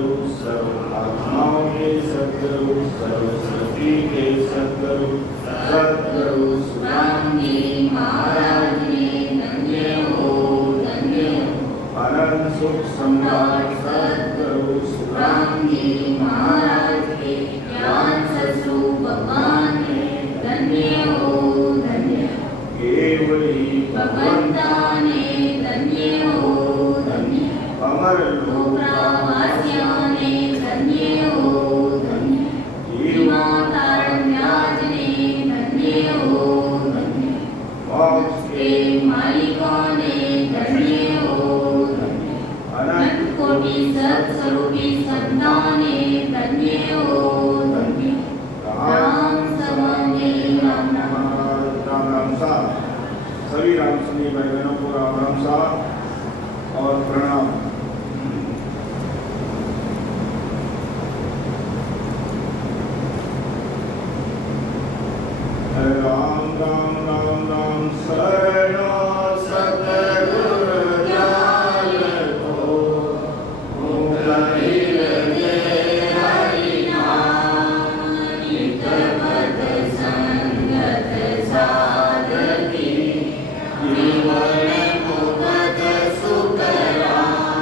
सद्गुरु, सर्व आत्माओं के सद्गुरु, सर्व सृष्टि के सद्गुरु, सद्गुरु सुरामजी महाराज ने धन्य हो, धन्य हो। अनंत सुख सम्राट सद्गुरु सुरामजी महाराज के ज्ञान ससु भगवान ने धन्य हो, धन्य हो। केवली भगवंता ने धन्य हो, धन्य हो। अमर लोकवासियों ने धन्य हो, धन्य हो। जीवा तारण्याज ने धन्य हो, धन्य हो। मोक्ष के मालिकों ने धन्य हो, धन्य हो। अनंत कोटि सत्स्वरूपी संतों ने धन्य हो, धन्य हो। राम समाने राम नाम। राम राम साहब, सभी राम सुनी भाई बहनों को राम राम साहब और प्रणाम। राम राम राम राम शरणो सतगुरु ज्ञान को, मुकहिर दे हरि नाम, नित पद संगत साधकी, जीवन मुक्त सुख राम।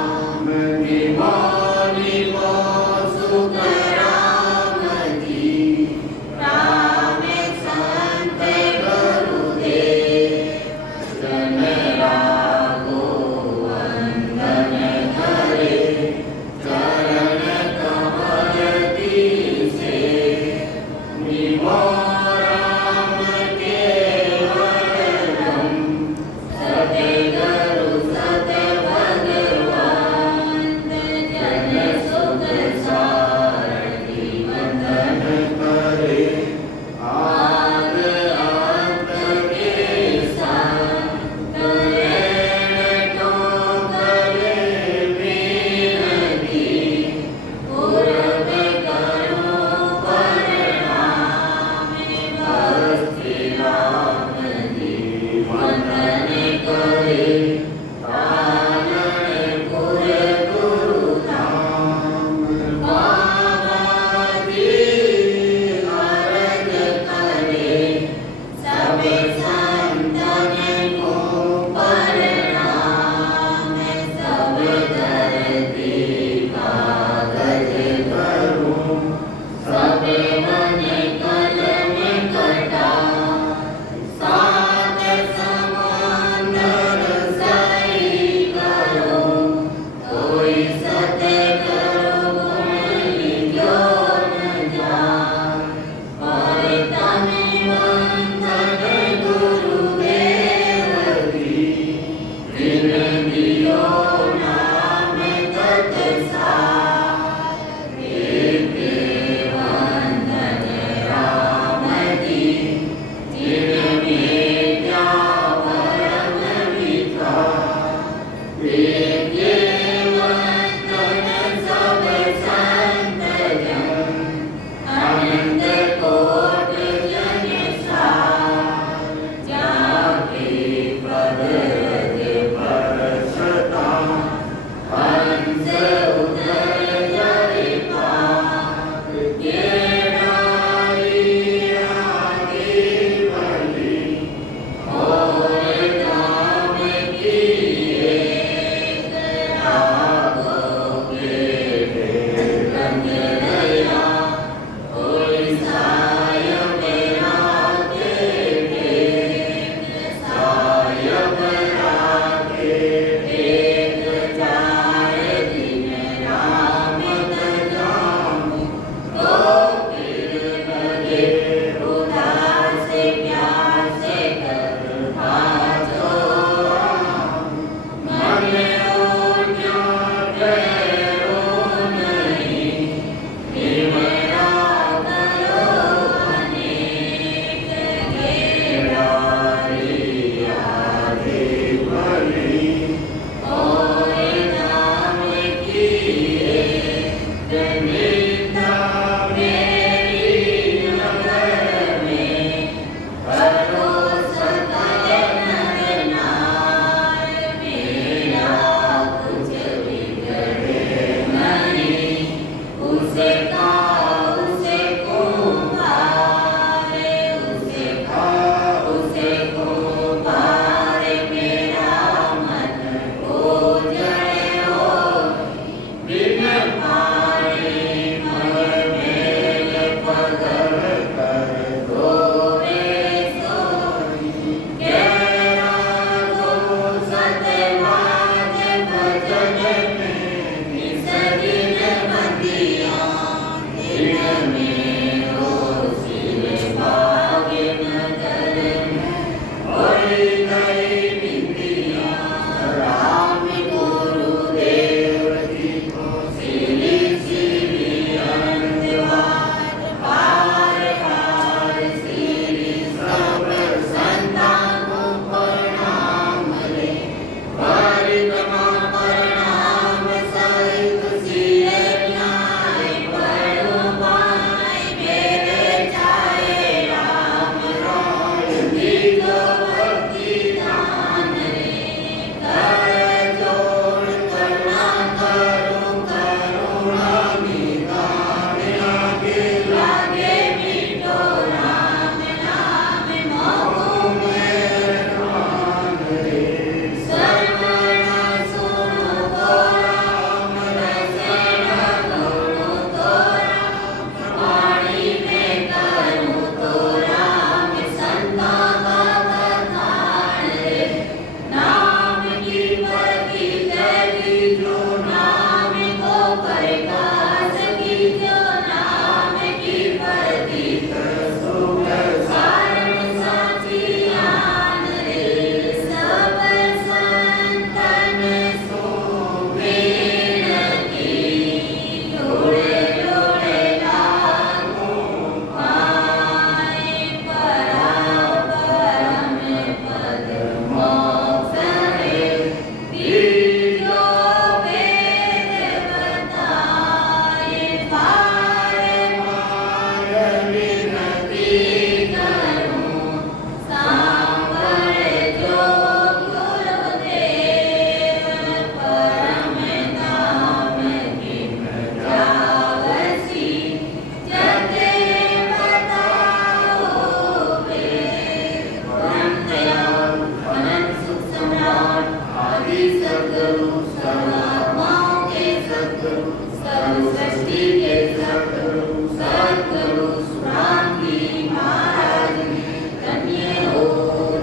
सर्व सृष्टि के सद्गुरु सद्गुरु सुराम जी महाराज ने धन्य हो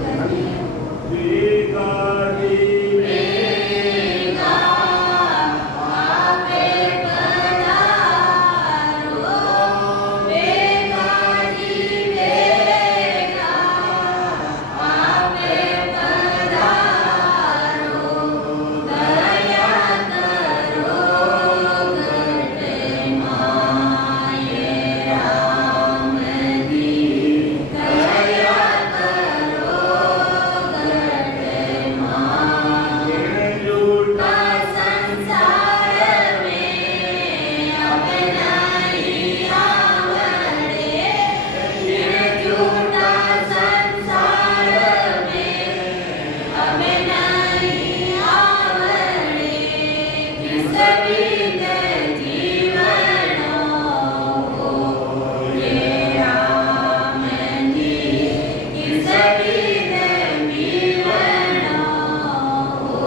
धन्य हो। वेगा जी वेगा आपे पधारो, वेगा जी वेगा आपे पधारो, दया करो करते माये राम जी, दया करो करते माये। झूठा संसार में अब नहीं आवड़े, झूठा संसार में अब नहीं आवड़े, किस बिन जीवनो हो ये राम जी, किस बिन जीवनो हो।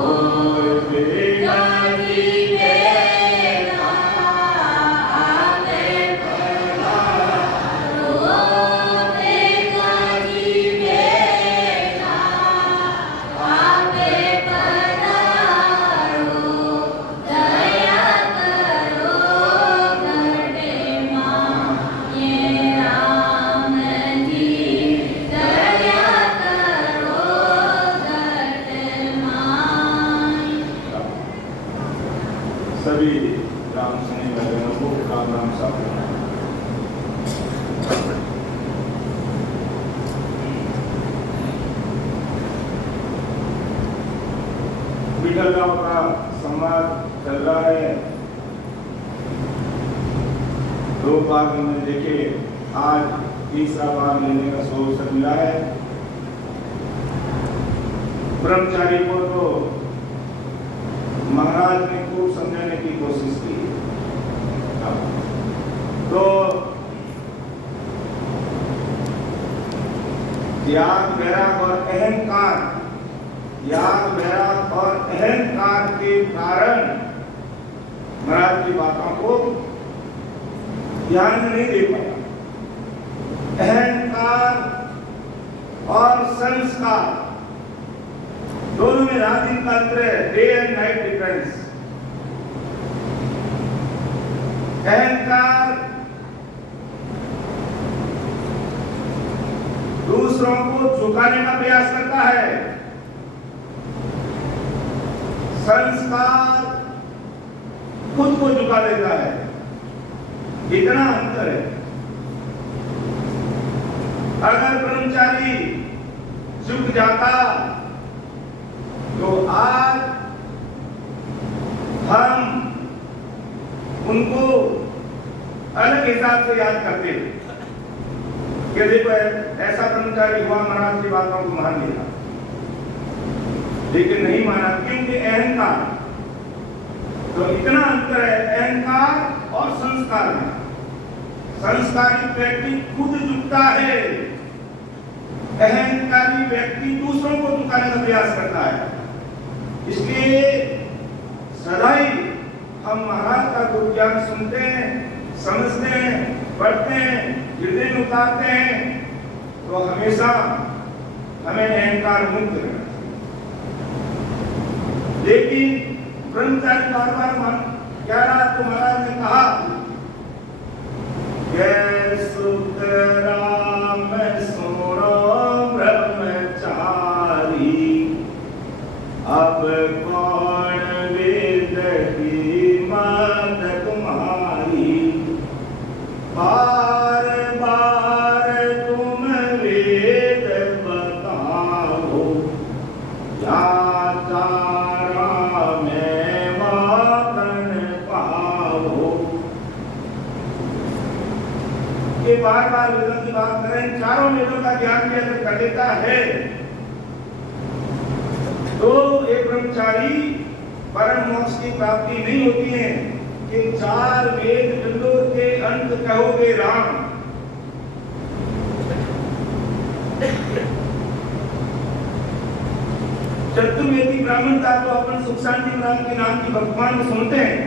वेगा जी वेगा आपे पधारो, वेगा जी वेगा आपे पधारो, दया करो करते माये राम जी, दया करो करते माये। सभी राम स्नेही भजनों को राम राम साथ विठल राव का संवाद चल रहा है। दो बार हमने देखे, आज तीसरा बार लेने का अवसर मिला है। ब्रह्मचारी को तो महाराज ने खूब समझाने की कोशिश की, तो त्याग वैराग और अहंकार, त्याग वैराग और अहंकार के कारण महाराज की बातों को ध्यान नहीं दे पाया। अहंकार और संस्कार दोनों में रात दिन का अंतर है, डे एंड नाइट डिफरेंस। अहंकार दूसरों को झुकाने का प्रयास करता है, संस्कार खुद को झुका देता है। इतना अंतर है। अगर ब्रह्मचारी झुक जाता तो आज हम उनको अलग हिसाब से याद करते कि देखो ऐसा ब्रह्मचारी हुआ, महाराज की बातों को मान लिया, लेकिन नहीं माना क्योंकि अहंकार। तो इतना अंतर है अहंकार और संस्कार में। संस्कारी व्यक्ति खुद झुकता है, अहंकारी व्यक्ति दूसरों को झुकाने का प्रयास करता है। इसलिए सदाई हम महाराज का गुरु ज्ञान सुनते हैं, समझते हैं, पढ़ते हैं, हृदय में उतारते हैं, तो हमेशा हमें अहंकार मुक्त रहना। लेकिन ब्रह्मचारी बार बार क्या रहा, तो महाराज ने कहा सुत राम सुनो ब्रह्मचारी, अब कौन वेद की मत तुम्हारी, बार बार तुम वेद बताओ, या तारा में वाकन पाओ। ये बार बार वेदों की बात करें, चारों वेदों का ज्ञान भी अगर कर लेता है तो एक ब्रह्मचारी परम मोक्ष की प्राप्ति नहीं होती है कि चार वेद वेदों के अंत कहोगे राम। चतुर्वेदी ब्राह्मणता तो अपन सुख शांति राम के नाम की भगवान में सुनते हैं,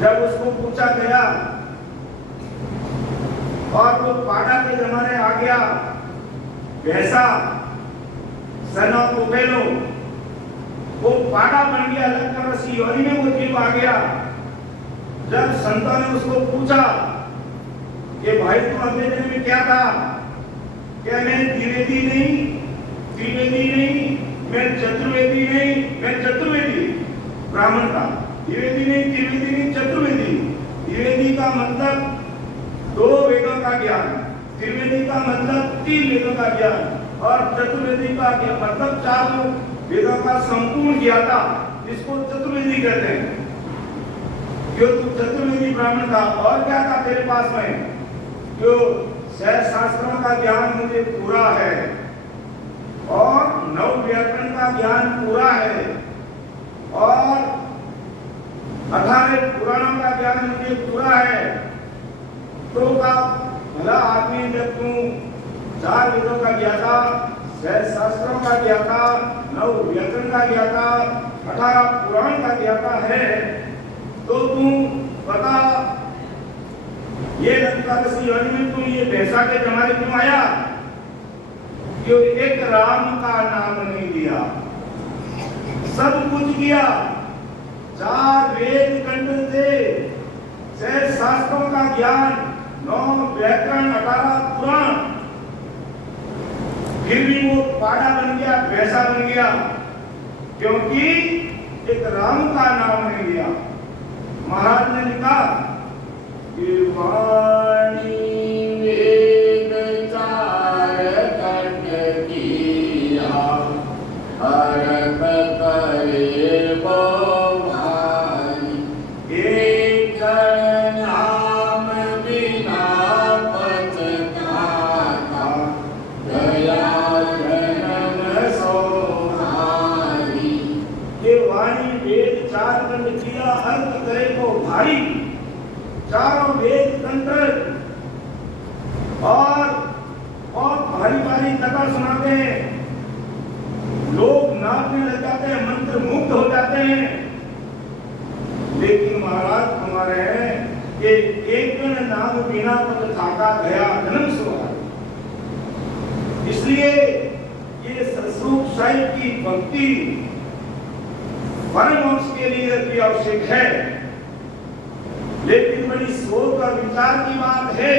जब उसको पूछा गया और वो पाड़ा के जमाने आ गया, वैसा सनो कुबेलो वो पाड़ा बन गया, लगकर उसी योनि में वो जीव आ गया। जब संतों ने उसको पूछा कि भाई तू अंग्रेजी में क्या था, क्या मैं द्विवेदी नहीं, त्रिवेदी नहीं, मैं चतुर्वेदी नहीं, मैं चतुर्वेदी ब्राह्मण था। द्विवेदी नहीं, त्रिवेदी नहीं, चतुर्वेदी। द्विवेदी का मतलब 2 वेदों का ज्ञान, त्रिवेदी का मतलब 3 वेदों का ज्ञान, और चतुर्वेदी का मतलब 4 वेदों का संपूर्ण ज्ञाता, इसको चतुर्वेदी कहते हैं। क्यों तू चतुर्वेदी ब्राह्मण था, और क्या था तेरे पास में? क्यों 6 शास्त्रों का ज्ञान मुझे पूरा है और 9 व्याकरण का ज्ञान पूरा है और 18 पुराणों का ज्ञान मुझे पूरा है। तो का भला आदमी जब तू 4 वेदों का ज्ञाता, 6 शास्त्रों का ज्ञाता, 9 व्याकरण का ज्ञाता, 18 पुराण का ज्ञाता है, तो तू बता ये लगता में तू ये भैंसा के जमाने क्यों आया? क्यों एक राम का नाम नहीं लिया, सब कुछ किया, 4 वेद कंठ थे, 6 शास्त्रों का ज्ञान, 9 व्याकरण, 18 पुराण, फिर भी वो पाड़ा बन गया, भैंसा बन गया, क्योंकि एक राम का नाम नहीं लिया। महाराज ने लिखा कि वाणी वेद 4 कंठ किया, अर्थ करे बहुभारी, एक नाम बिना पछताता, दया जन्म सोहारी। ये वाणी वेद 4 कंठ किया, अर्थ करे को भारी, 4 वेद कंठ और भारी भारी कथा सुनाते हैं, लोग नाचने लग जाते हैं, मंत्र मुग्ध हो जाते हैं। लेकिन महाराज हमारे हैं कि एक नाम बिना पद थाका गया जन्म सुहारी। इसलिए ये सतस्वरूप साहिब की भक्ति परमहंस के लिए अति आवश्यक है। लेकिन बड़ी सोच और विचार की बात है,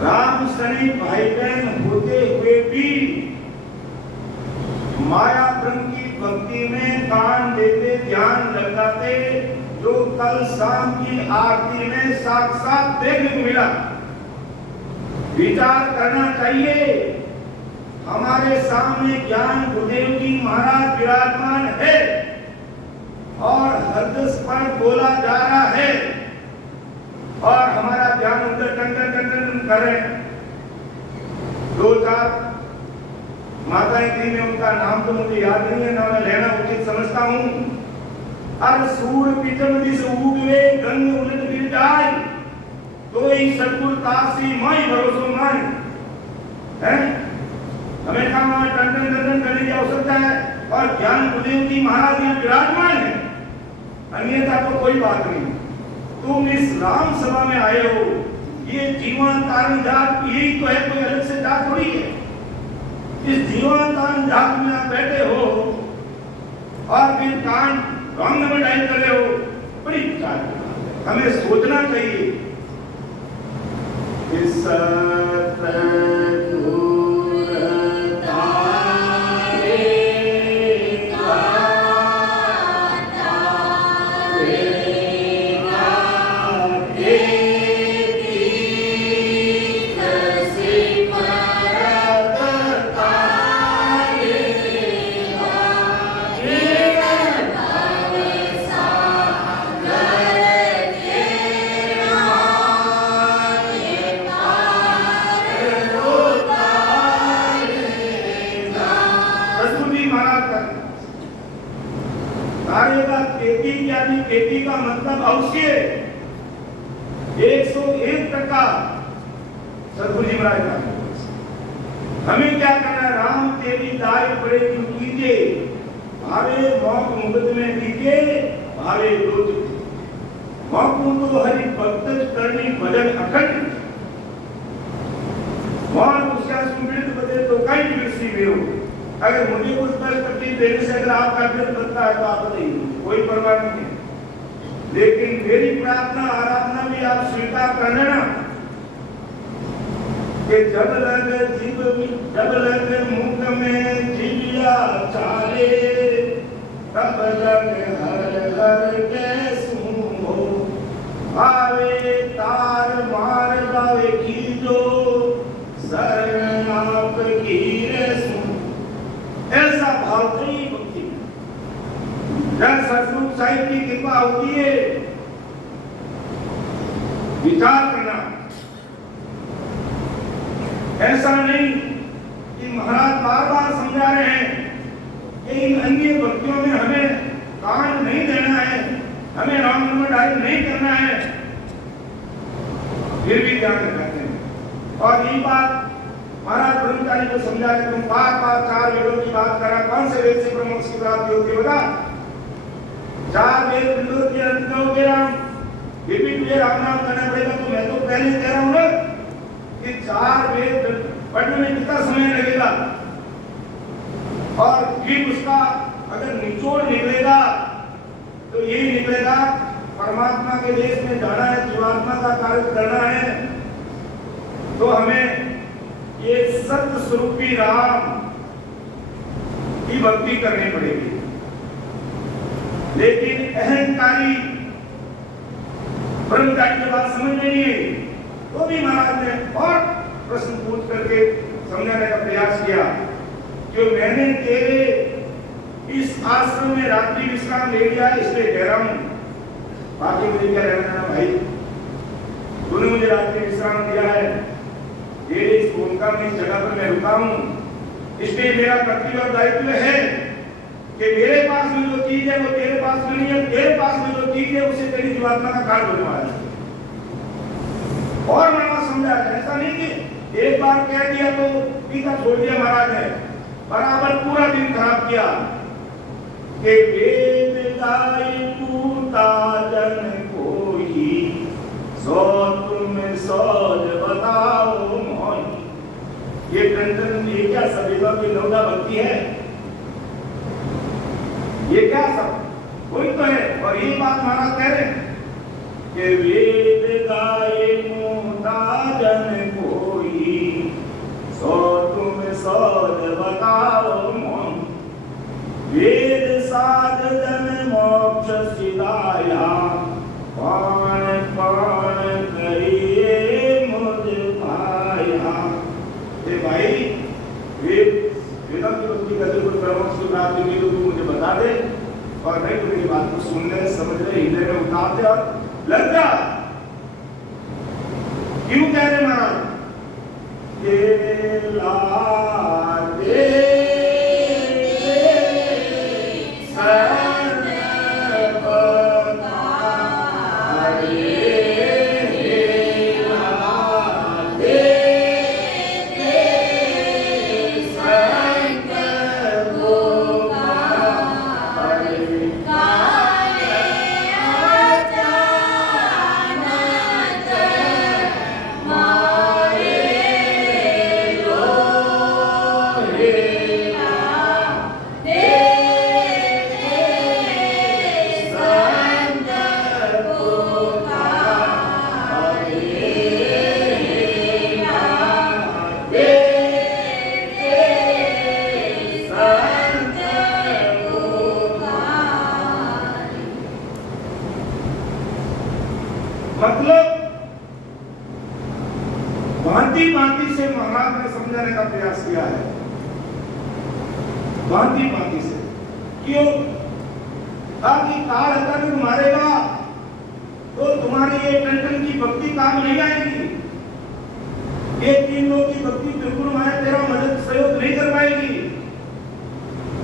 राम सनी भाई बहन होते हुए भी माया ब्रह्म की भक्ति में कान देते, ध्यान लगाते, जो कल शाम की आरती में साक्षात देखने को मिला। विचार करना चाहिए, हमारे सामने ज्ञान गुरुदेव जी महाराज विराजमान है और हृदय पर बोला जा रहा है और हमारा ध्यान उधर टन टन टन टन कर रहे हैं। 2-4 माताएं थी, मैं उनका नाम तो मुझे याद नहीं है, ना मैं लेना उचित समझता हूँ। अर सूर पितम दिस उगवे गंग उलट गिर जाए, तो ही सतगुर तासी माई भरोसो मान है। हमें कहा टन टन टन टन करने की आवश्यकता है और ज्ञान गुरुदेव जी महाराज यहाँ विराजमान है, अन्यथा तो कोई बात नहीं। तुम इस राम सभा में आए हो, ये जीवन तारण जात यही तो है, कोई अलग से जात थोड़ी है। इस जीवन तारण जात में आप बैठे हो और फिर कान रॉन्ग नंबर डायल कर रहे हो, बड़ी विचार हमें सोचना चाहिए। इस खेती का मतलब अवश्य 101% सतगुरु जी महाराज का। हमें क्या करना है? राम तेरी दाई पड़े जो कीजिए, भावे मौत मुगत में दीजिए, भावे रोज तो हरि भक्त करनी भजन अखंड वहां उसका सुमृत बदे तो कई विरसी में हो। अगर मुझे कुछ कष्ट तकलीफ देने से अगर आपका दिल बनता है तो आप बताइए, कोई परवाह नहीं है। लेकिन मेरी प्रार्थना आराधना भी आप स्वीकार कर लेना कि जब लग मुख में जीविया चाले तब लग हर के सुनो आवे तार मार बावे की जो शरण आप की रे सुन। ऐसा भाव नहीं भक्ति जब सतगुरु साहिब की कृपा होती है। विचार करना ऐसा नहीं कि महाराज बार बार समझा रहे हैं कि इन अन्य भक्तियों में हमें कान नहीं देना है, हमें राम नाम डायल नहीं करना है, फिर भी ध्यान रखते हैं। और ये बात महाराज ब्रह्मचारी को समझा रहे, तुम बार बार 4 वेदों की बात करा, कौन से वेद से ब्रह्मोक्ष की प्राप्ति होती है बता? 4 वेद बिंदु के अंत कहोगे राम, फिर भी तुझे राम नाम करना पड़ेगा। तो मैं तो पहले कह रहा हूं ना कि 4 वेद पढ़ने में कितना समय लगेगा, और फिर उसका अगर निचोड़ निकलेगा तो यही निकलेगा परमात्मा के देश में जाना है, जीवात्मा का कार्य करना है, तो हमें ये सत्य स्वरूपी राम की भक्ति करनी पड़ेगी। लेकिन अहंकारी ब्रह्मचारी की बात समझ में नहीं आई, तो भी महाराज ने और प्रश्न पूछ करके समझाने का प्रयास किया कि मैंने तेरे इस आश्रम में रात्रि विश्राम ले लिया इसलिए कह रहा हूं, बाकी मुझे क्या रहना भाई, तूने मुझे रात्रि विश्राम दिया है, तेरे इस भूमिका में इस जगह पर मैं रुका हूं, इसलिए मेरा कर्तव्य और दायित्व है कि मेरे पास में जो चीज है वो तेरे पास में नहीं है, तेरे पास में जो चीज है उसे तेरी जीवात्मा का कार्य होने वाला है। और मैंने समझा ऐसा नहीं कि एक बार कह दिया तो पीछा छोड़ दिया महाराज ने, बराबर पूरा दिन खराब किया कि वेद गाय पूता जन कोई सो तुम सोच बताओ मोही। ये टंडन ये क्या सभ्यता की नौदा भक्ति है? ये क्या सब कोई तो है। और ये बात महाराज कह रहे हैं कि वेद गाय पूता जन कोई सो तुम सोच बताओ मोही। वेद साध जन मोक्ष सिधाया पाण पाण करिए मुझ पाया। ए भाई वेद वेदों की भक्ति करते हुए परमोक्ष की प्राप्ति की तो तू मुझे बता दे, और नहीं तो मेरी बात को सुन ले, समझ ले, हृदय में उतार दे और लग जा। क्यों कह रहे महाराज? के ला दे मतलब भांति भांति से महाराज ने समझाने का प्रयास किया है, भांति भांति से। क्यों? ताकि काल अगर मारेगा तो तुम्हारी ये टन की भक्ति काम नहीं आएगी, ये 3 लोग की भक्ति बिल्कुल माया तेरा मदद सहयोग नहीं कर पाएगी।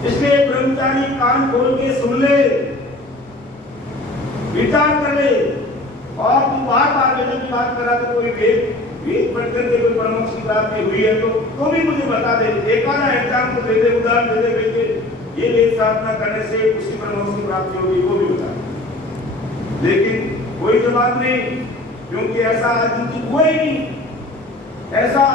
इसलिए ब्रह्मचारी कान खोल के सुन ले, विचार कर ले, और तू बार बार वेदों की बात करा तो कोई वेद पढ़ करके कोई परमोक्ष की प्राप्ति हुई है तो भी मुझे बता दे। एक आधा एग्जाम को दे दे, उदाहरण दे दे, ये वेद साधना करने से उसकी परमोक्ष की प्राप्ति होगी, वो भी बता दे। लेकिन कोई जवाब नहीं, क्योंकि ऐसा आदमी हुआ ही नहीं। ऐसा